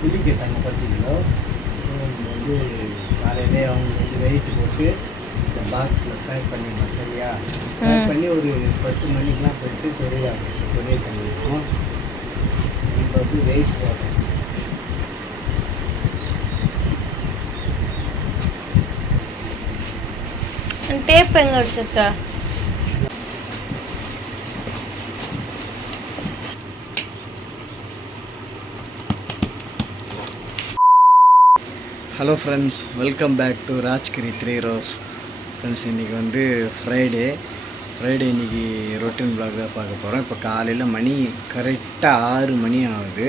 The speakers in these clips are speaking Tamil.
புளி கேட்டாங்க 10 கிலோ. வந்து காலையிலே அவங்க வந்து வெயிட் போட்டு இந்த பாக்ஸில் பேக் பண்ணிடலாம். சரியா? பேக் பண்ணி ஒரு 10 மணிக்கெலாம் போயிட்டு கொரியர் பண்ணிடுவோம். இப்போ வந்து வெயிட் போடுறோம். டேப் எங்க வச்சிருக்க? Hello friends, welcome back to Rajgiri 3 rose. Friends, இன்றைக்கி வந்து ஃப்ரைடே இன்றைக்கி ரொட்டீன் வ்ளாக் தான் பார்க்க போகிறோம். இப்போ காலையில் மணி கரெக்டாக 6 மணி ஆகுது.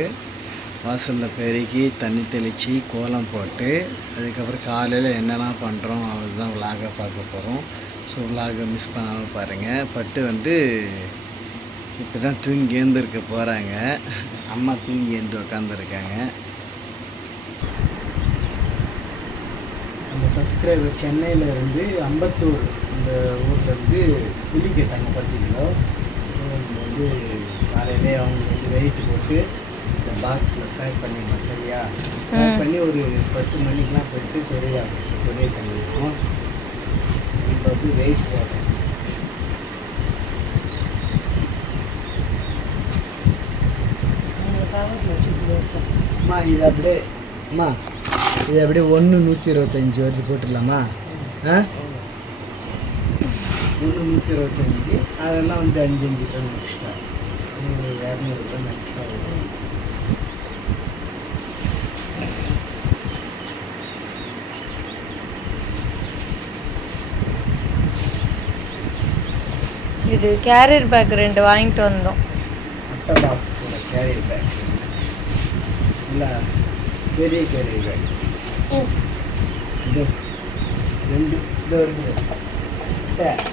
வாசலில் பெருக்கி தண்ணி தெளித்து கோலம் போட்டு அதுக்கப்புறம் காலையில் என்னெல்லாம் பண்ணுறோம் அதுதான் விளாகாக பார்க்க போகிறோம். ஸோ விளாகை மிஸ் பண்ணாமல் பாருங்கள். பட்டு வந்து இப்போ தான் தூங்கி எழுந்திருக்க போகிறாங்க. அம்மா தூங்கி எழுந்து உட்காந்துருக்காங்க. அந்த சப்ஸ்கிரைபர் சென்னையிலேருந்து அம்பத்தூர் இந்த ஊர்லேருந்து புளி கேட்டாங்க 10 கிலோ. வந்து காலையிலே அவங்க வந்து வெயிட் போட்டு இந்த பாக்ஸில் பேக் பண்ணிடலாம். சரியா? பேக் பண்ணி ஒரு 10 மணிக்கெலாம் போயிட்டு கொரியர் பண்ணிடுவோம். இப்போ வந்து வெயிட் போடுறோம். அம்மா இது அப்படியே இது அப்படியே 125 வருது போட்டுடலாமா? 125 அதெல்லாம் வந்து 5 டன் எக்ஸ்ட்ரா 200 டன் எக்ஸ்ட்ரா வரும். இது கேரியர் பேக் 2 வாங்கிட்டு வந்தோம். அட்டை பாக்ஸ் கூட கேரியர் பேக் இல்லை, பெரிய கேரியர் பேக். இது 2 கேரியர் பேக்.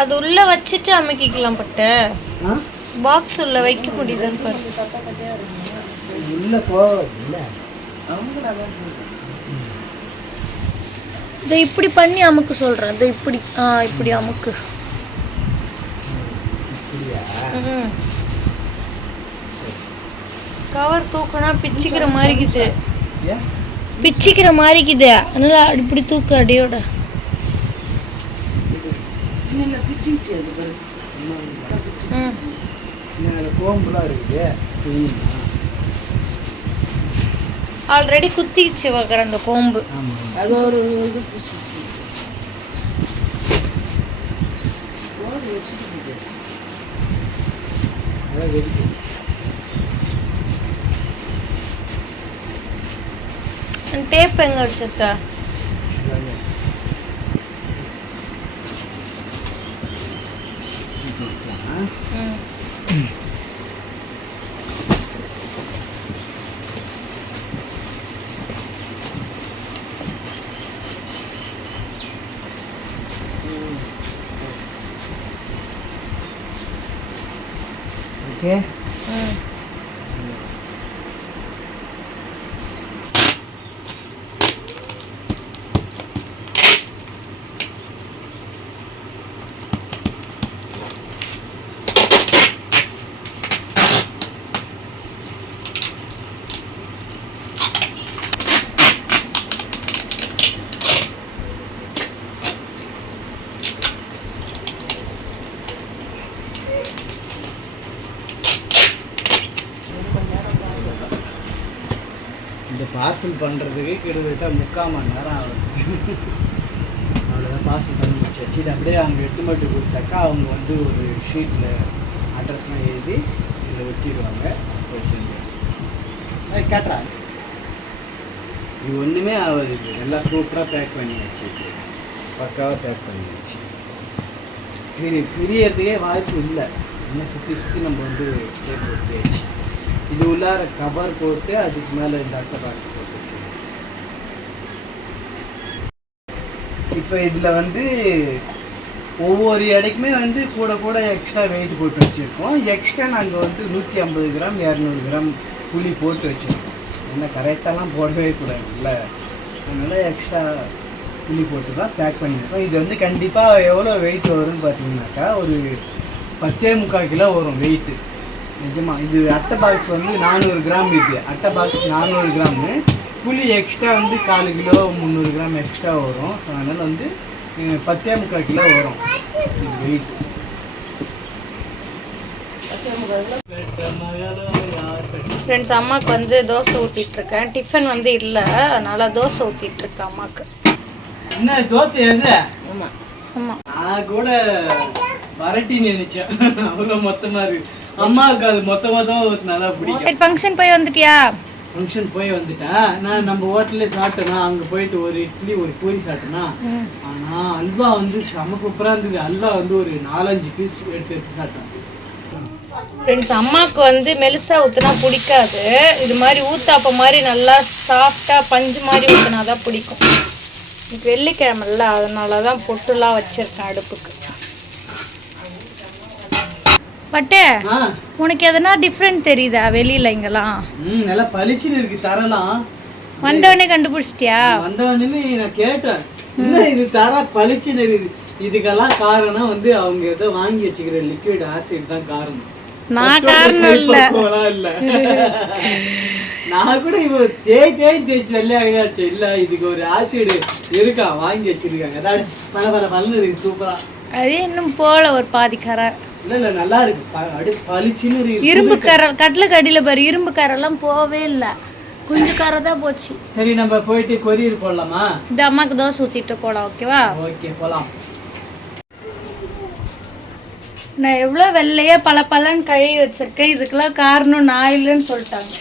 அது உள்ள வச்சுட்டு அமைக்கலாம். பட்ட பாக்ஸ் உள்ள வைக்க முடியுதுன்னு பாரு. உள்ள போகல. இதை இப்படி பண்ணி அமுக்கு சொல்றேன். இதை இப்படி இப்படி அமுக்கு. கவர் தூக்கினா பிச்சுக்கிற மாதிரிக்குது. அதனால இப்படி தூக்கு அடியோட. கோம்புலாம் இருக்குது. ஆல்ரெடி குத்திச்சு வைக்கிற அந்த கோம்பு. அது ஒரு இது டேப் எங்க வச்சிருக்க? ஓகே. இந்த பார்சல் பண்ணுறதுக்கு கிட்டத்தட்ட 3/4 மணி நேரம் ஆகுது. அவ்வளோதான் பார்சல் பண்ணி முடிச்சாச்சு. இது அப்படியே அவங்க எடுத்து மட்டும் கொடுத்தாக்கா அவங்க வந்து ஒரு ஷீட்டில் அட்ரஸ்லாம் எழுதி இதில் ஒட்டிடுவாங்க. போய் செஞ்சு கேட்டுறா. இது ஒன்றுமே ஆகுது. இது எல்லாம் சூப்பராக பேக் பண்ணியாச்சு. பக்காவாக பேக் பண்ணியாச்சு. பிரியறதுக்கே வாய்ப்பு இல்லை. இன்னும் சுற்றி நம்ம வந்து போட்டு ஒட்டியாச்சு. இது உள்ளார கவர் போட்டு அதுக்கு மேலே இந்த அட்டை பாக்ஸ் போட்டு. இப்போ இதில் வந்து ஒவ்வொரு இடைக்குமே வந்து கூட எக்ஸ்ட்ரா வெயிட் போட்டு வச்சுருக்கோம். எக்ஸ்ட்ரா நாங்கள் வந்து 150 கிராம் 200 கிராம் புளி போட்டு வச்சோம். ஏன்னா கரெக்டாலாம் போடவே கூடாது இல்லை, அதனால் எக்ஸ்ட்ரா புளி போட்டு தான் பேக் பண்ணியிருக்கோம். இது வந்து கண்டிப்பாக எவ்வளோ வெயிட் வரும்னு பார்த்தீங்கன்னாக்கா ஒரு 10.25 கிலோ வரும் வெயிட்டு நிஜமாக. இது அட்டை பாக்ஸ் வந்து 400 கிராம் இருக்குது. அட்டை பாக்ஸ் 400 கிராமு, புளி எக்ஸ்ட்ரா வந்து 4 கிலோ 300 கிராம் எக்ஸ்ட்ரா வரும். அதனால் வந்து 10.25 கிலோ வரும் இது வெயிட். ஃப்ரெண்ட்ஸ், அம்மாவுக்கு வந்து தோசை ஊற்றிட்டுருக்கேன். டிஃபன் வந்து இல்லை, அதனால் தோசை ஊற்றிட்டுருக்கேன் அம்மாவுக்கு. என்ன தோசை எது? ஆமாம் ஆமாம், நான் கூட வரட்டின்னு நினைச்சேன், அவ்வளோ மொத்தமாக இருக்கு. அம்மாவுக்கு அது மொத்தமாக தான் நல்லா பிடிக்கும். ஃபங்க்ஷன் போய் வந்துட்டியா? ஃபங்க்ஷன் போய் வந்துட்டேன். நான் நம்ம ஹோட்டல்லே சாப்பிட்டேன்னா, அங்கே போயிட்டு ஒரு இட்லி ஒரு பூரி சாப்பிட்டேன்னா, ஆனால் அல்வா வந்து செம சூப்பராக இருந்தது. அல்வா வந்து ஒரு 4-5 பீஸ் எடுத்து சாப்பிட்டேன். ஃப்ரெண்ட்ஸ், அம்மாவுக்கு வந்து மெலிசாக ஊற்றினா பிடிக்காது. இது மாதிரி ஊத்தாப்ப மாதிரி நல்லா சாஃப்டாக பஞ்சு மாதிரி ஊற்றினா தான் பிடிக்கும். இன்னைக்கு வெள்ளிக்கிழமைல, அதனால தான் பொட்டுலாம் வச்சுருக்கேன் அடுப்புக்கு. பட்டு உனக்கு எதனா டிஃப்ரெண்ட் தெரியுதா வெளியில் இங்கெல்லாம்? நல்லா பளிச்சுன்னு இருக்கு தரலாம். வந்தவொடனே கண்டுபிடிச்சிட்டியா? வந்தவொடனே நான் கேட்டேன், என்ன இது தர பளிச்சுன்னு இருக்குது. இதுக்கெல்லாம் காரணம் வந்து அவங்க ஏதோ வாங்கி வச்சுக்கிற லிக்விட் ஆசிட் தான் காரணம். நான் காரணம் இல்லை. நான் கூட இப்போ தேய்ச்சி வெள்ளையாச்சு. இல்லை, இதுக்கு ஒரு ஆசிட் இருக்கா, வாங்கி வச்சிருக்காங்க. அதாவது பல இருக்கு சூப்பரா. அது இன்னும் போல ஒரு பாதி கரை. இல்லை நல்லா இருக்கு, அப்படியே பளிச்சுன்னு இருக்கு. இரும்பு கரை கட்டில் கடியில் பாரு, இரும்பு கரெல்லாம் போவே இல்லை, கொஞ்சம் கரை தான் போச்சு. சரி, நம்ம போயிட்டு கொரியர் போடலாமா? இந்த அம்மாவுக்கு தோசை ஊற்றிட்டு போகலாம், ஓகேவா? ஓகே, போகலாம். நான் எவ்வளோ வெள்ளையாக பலன்னு கழுவி வச்சிருக்கேன். இதுக்கெல்லாம் காரணம் நான் இல்லைன்னு சொல்லிட்டாங்க.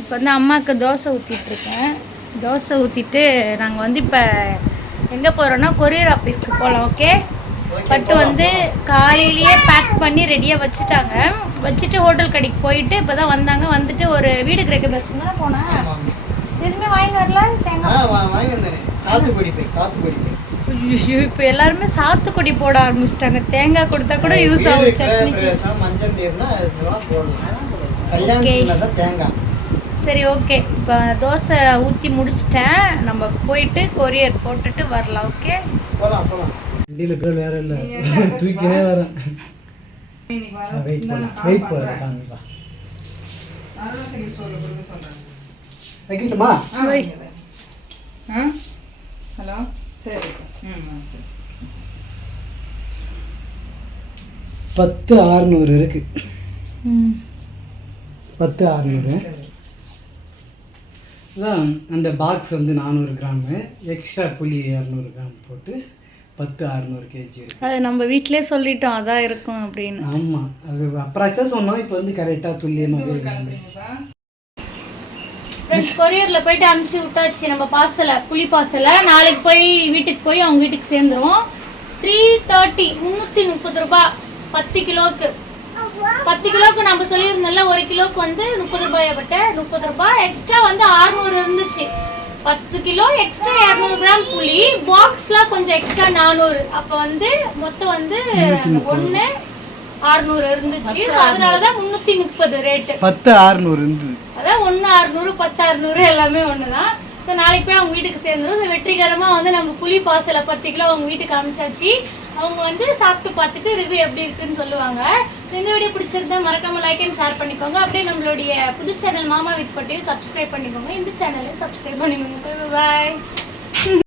இப்போ வந்து அம்மாவுக்கு தோசை ஊற்றிட்டுருக்கேன். தோசை ஊற்றிட்டு நாங்கள் வந்து இப்போ எங்கே போகிறோன்னா கொரியர் ஆஃபீஸ்க்கு போகலாம், ஓகே? பட்டு வந்து காலையிலேயே பேக் பண்ணி ரெடியாக வச்சுட்டாங்க. வச்சுட்டு ஹோட்டல் கடைக்கு போயிட்டு இப்போ தான் வந்தாங்க. வந்துட்டு ஒரு வீடு கிரக தரிசனம் தான் போனேன். எதுவுமே வாங்கி வரல. தேங்காய் வாங்கி வந்தேன். சாத்துக்குடி போய் இப்போ எல்லாருமே சாத்துக்குடி போட ஆரம்பிச்சிட்டாங்க. தேங்காய் கொடுத்தா கூட யூஸ் ஆகும் சட்னிக்கு. தேங்காய். சரி, ஓகே. இப்போ தோசை ஊற்றி முடிச்சிட்டேன். நம்ம போயிட்டு கொரியர் போட்டுட்டு வரலாம், ஓகே? போகலாம். வண்டியில் பேர் வேற இல்லை, தூக்கினே வரேன். வெயிட் போகிறேன். வைக்கட்டுமா? ஹலோ, சரி. 10,600 இருக்கு. 10,600 தான். அந்த பாக்ஸ் வந்து 400 கிராமு, எக்ஸ்ட்ரா புளி 200 கிராம் போட்டு 10,600 கேஜி இருக்கு. அது நம்ம வீட்டிலே சொல்லிட்டோம் அதான் இருக்கும் அப்படின்னு. ஆமாம், அது அப்ராக்ஸாக சொன்னோம். இப்போ வந்து கரெக்டாக துல்லியமாக கொரியரில் போயிட்டு அனுப்பிச்சி விட்டாச்சு நம்ம பார்சலை, புளி பார்சலை. நாளைக்கு போய் வீட்டுக்கு போய் அவங்க வீட்டுக்கு சேர்ந்துருவோம். 330 330 ரூபா 10 கிலோவுக்கு. 10 கிலோவுக்கு நம்ம சொல்லியிருந்தோம்ல, 1 கிலோவுக்கு வந்து 30 ரூபாய். பட்ட 30 ரூபாய் எக்ஸ்ட்ரா வந்து 600 இருந்துச்சு. 10 கிலோ எக்ஸ்ட்ரா 200 கிராம் புளி, பாக்ஸ்லாம் கொஞ்சம் எக்ஸ்ட்ரா 400. அப்போ வந்து மொத்தம் வந்து 1,600 இருந்துச்சு. அதனால தான் 330 ரேட்டு. 10,600 இருந்தது. அதான் 1,600 10,600 எல்லாமே ஒன்று தான். ஸோ நாளைக்கு போய் அவங்க வீட்டுக்கு சேர்ந்துடும். வெற்றிகரமாக வந்து நம்ம புளி பார்சலை 10 கிலோ அவங்க வீட்டுக்கு அனுப்பிச்சாச்சு. அவங்க வந்து சாப்பிட்டு பார்த்துட்டு ரிவ்யூ எப்படி இருக்குன்னு சொல்லுவாங்க. ஸோ இந்த வீடியோ பிடிச்சிருந்தா மறக்காமல் லைக் அண்ட் ஷேர் பண்ணிக்கோங்க. அப்படியே நம்மளுடைய புது சேனல் மாமா வீட் பட்டியும் சப்ஸ்கிரைப் பண்ணிக்கோங்க. இந்த சேனலை சப்ஸ்கிரைப் பண்ணிக்கோங்க. பாய்.